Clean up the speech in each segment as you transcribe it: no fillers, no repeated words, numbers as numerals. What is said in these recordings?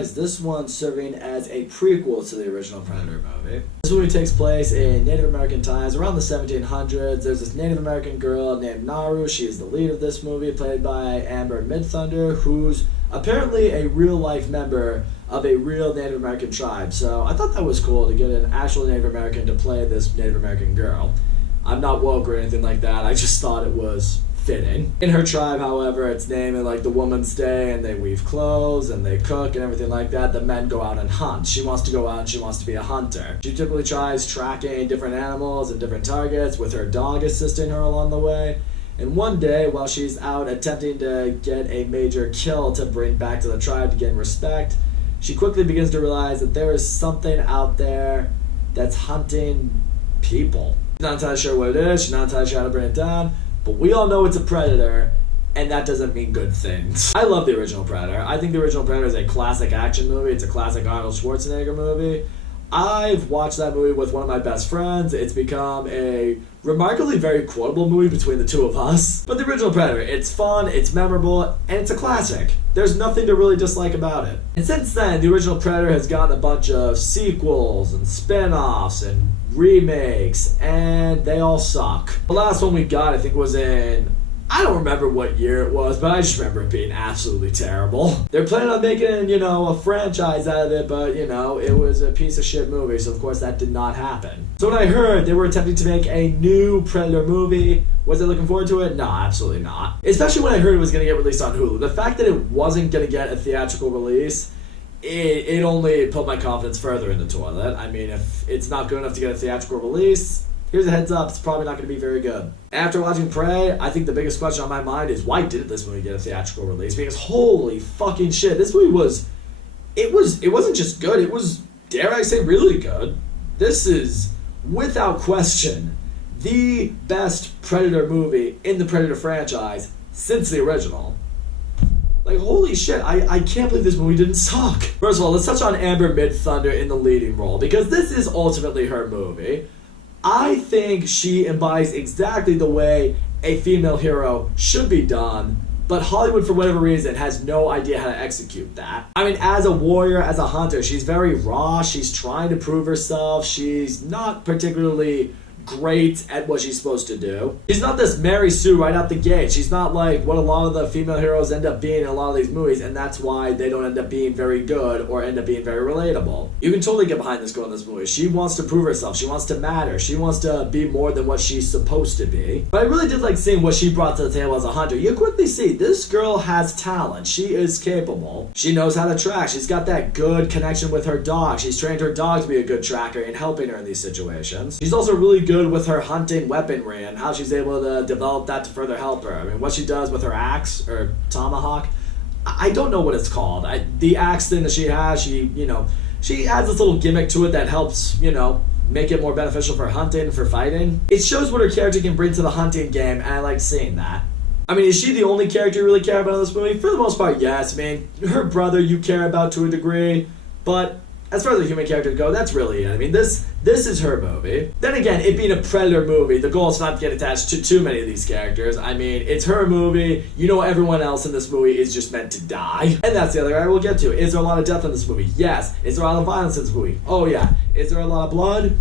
franchise, this one serving as a prequel to the original Predator movie. This movie takes place in Native American times, around the 1700s. There's this Native American girl named Naru. She is the lead of this movie, played by Amber Midthunder, who's apparently a real-life member of a real Native American tribe. So I thought that was cool to get an actual Native American to play this Native American girl. I'm not woke or anything like that. I just thought it was fitting. In her tribe, however, it's named in like the woman's day, and they weave clothes and they cook and everything like that. The men go out and hunt. She wants to go out and she wants to be a hunter. She typically tries tracking different animals and different targets with her dog assisting her along the way. And one day, while she's out attempting to get a major kill to bring back to the tribe to gain respect, she quickly begins to realize that there is something out there that's hunting people. She's not entirely sure what it is. She's not entirely sure how to bring it down. But we all know it's a Predator, and that doesn't mean good things. I love the original Predator. I think the original Predator is a classic action movie. It's a classic Arnold Schwarzenegger movie. I've watched that movie with one of my best friends. It's become a remarkably very quotable movie between the two of us. But the original Predator, it's fun, it's memorable, and it's a classic. There's nothing to really dislike about it. And since then, the original Predator has gotten a bunch of sequels and spin-offs and remakes, and they all suck. The last one we got, I think, was in, I don't remember what year it was, but I just remember it being absolutely terrible. They're planning on making, a franchise out of it, but, it was a piece of shit movie, so of course that did not happen. So when I heard they were attempting to make a new Predator movie, was I looking forward to it? No, absolutely not. Especially when I heard it was going to get released on Hulu. The fact that it wasn't going to get a theatrical release, it only put my confidence further in the toilet. I mean, if it's not good enough to get a theatrical release, here's a heads up, it's probably not going to be very good. After watching Prey, I think the biggest question on my mind is why didn't this movie get a theatrical release? Because holy fucking shit, this movie it wasn't just good, it was, dare I say, really good. This is, without question, the best Predator movie in the Predator franchise since the original. Like, holy shit, I can't believe this movie didn't suck. First of all, let's touch on Amber Midthunder in the leading role, because this is ultimately her movie. I think she embodies exactly the way a female hero should be done, but Hollywood, for whatever reason, has no idea how to execute that. I mean, as a warrior, as a hunter, she's very raw, she's trying to prove herself, she's not particularly great at what she's supposed to do. She's not this Mary Sue right out the gate. She's not like what a lot of the female heroes end up being in a lot of these movies, and that's why they don't end up being very good or end up being very relatable. You can totally get behind this girl in this movie. She wants to prove herself. She wants to matter. She wants to be more than what she's supposed to be. But I really did like seeing what she brought to the table as a hunter. You quickly see this girl has talent. She is capable. She knows how to track. She's got that good connection with her dog. She's trained her dog to be a good tracker and helping her in these situations. She's also really good with her hunting weaponry and how she's able to develop that to further help her. I mean, what she does with her axe or tomahawk, I don't know what it's called. The axe thing that she has, she adds this little gimmick to it that helps, make it more beneficial for hunting, for fighting. It shows what her character can bring to the hunting game, and I like seeing that. I mean, is she the only character you really care about in this movie? For the most part, yes. I mean, her brother you care about to a degree, but as far as the human characters go, that's really it. I mean, this is her movie. Then again, it being a Predator movie, the goal is not to get attached to too many of these characters. I mean, it's her movie. Everyone else in this movie is just meant to die. And that's the other area we'll get to. Is there a lot of death in this movie? Yes. Is there a lot of violence in this movie? Oh, yeah. Is there a lot of blood?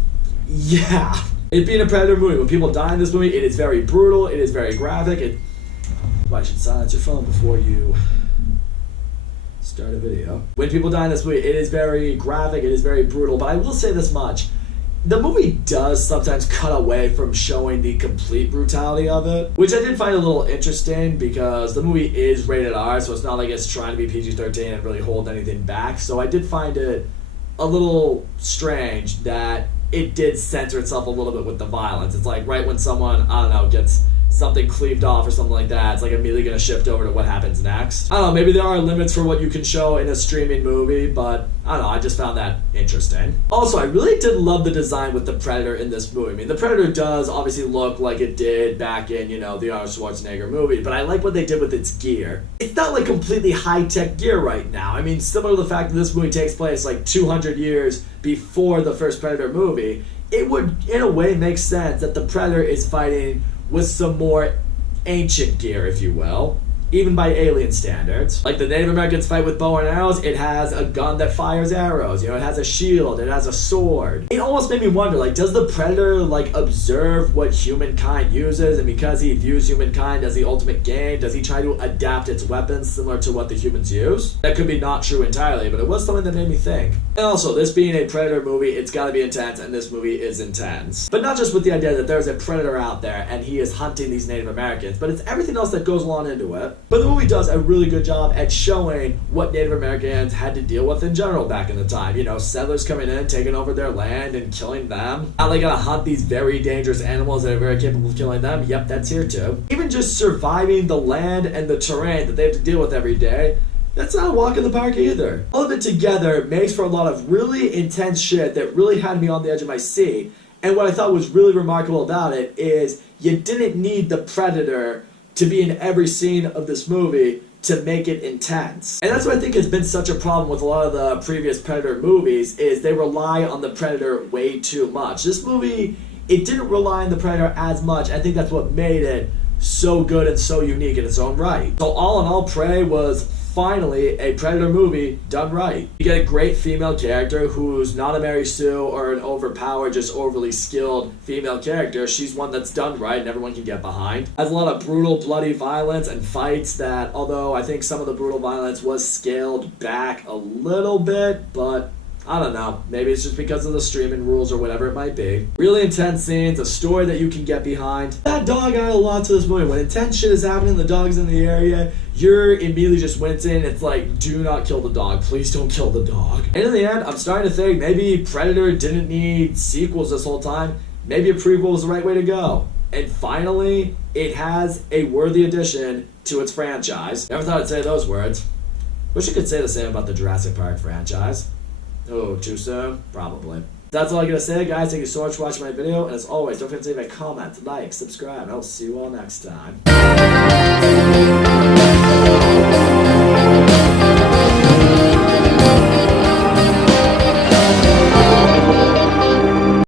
Yeah. It being a Predator movie, when people die in this movie, it is very brutal. It is very graphic. Why should silence your phone before you start a video. When people die in this movie, it is very graphic, it is very brutal, but I will say this much. The movie does sometimes cut away from showing the complete brutality of it, which I did find a little interesting because the movie is rated R, so it's not like it's trying to be PG-13 and really hold anything back. So I did find it a little strange that it did censor itself a little bit with the violence. It's like right when someone, I don't know, gets something cleaved off or something like that, it's like immediately going to shift over to what happens next. I don't know, maybe there are limits for what you can show in a streaming movie, but I don't know, I just found that interesting. Also, I really did love the design with the Predator in this movie. I mean, the Predator does obviously look like it did back in, the Arnold Schwarzenegger movie, but I like what they did with its gear. It's not like completely high-tech gear right now. I mean, similar to the fact that this movie takes place like 200 years before the first Predator movie, it would, in a way, make sense that the Predator is fighting with some more ancient gear, if you will. even by alien standards. Like the Native Americans fight with bow and arrows, it has a gun that fires arrows, it has a shield, it has a sword. It almost made me wonder, like, does the Predator, like, observe what humankind uses, and because he views humankind as the ultimate game, does he try to adapt its weapons similar to what the humans use? That could be not true entirely, but it was something that made me think. And also, this being a Predator movie, it's gotta be intense, and this movie is intense. But not just with the idea that there's a Predator out there, and he is hunting these Native Americans, but it's everything else that goes along into it. But the movie does a really good job at showing what Native Americans had to deal with in general back in the time. Settlers coming in, taking over their land, and killing them. How they gotta hunt these very dangerous animals that are very capable of killing them. Yep, that's here too. Even just surviving the land and the terrain that they have to deal with every day. That's not a walk in the park either. All of it together makes for a lot of really intense shit that really had me on the edge of my seat. And what I thought was really remarkable about it is you didn't need the Predator to be in every scene of this movie to make it intense. And that's what I think has been such a problem with a lot of the previous Predator movies, is they rely on the Predator way too much. This movie, it didn't rely on the Predator as much. I think that's what made it so good and so unique in its own right. So all in all, Prey was finally a Predator movie done right. You get a great female character who's not a Mary Sue or an overpowered, just overly skilled female character. She's one that's done right and everyone can get behind. Has a lot of brutal, bloody violence and fights that, although I think some of the brutal violence was scaled back a little bit, but I don't know, maybe it's just because of the streaming rules or whatever it might be. Really intense scenes, a story that you can get behind. That dog added a lot to this movie. When intense shit is happening, the dog's in the area, you're immediately just wincing. It's like, do not kill the dog. Please don't kill the dog. And in the end, I'm starting to think maybe Predator didn't need sequels this whole time. Maybe a prequel was the right way to go. And finally, it has a worthy addition to its franchise. Never thought I'd say those words. Wish I could say the same about the Jurassic Park franchise. Oh, too soon? Probably. That's all I gotta say, guys. Thank you so much for watching my video. And as always, don't forget to leave a comment, like, subscribe. I'll see you all next time.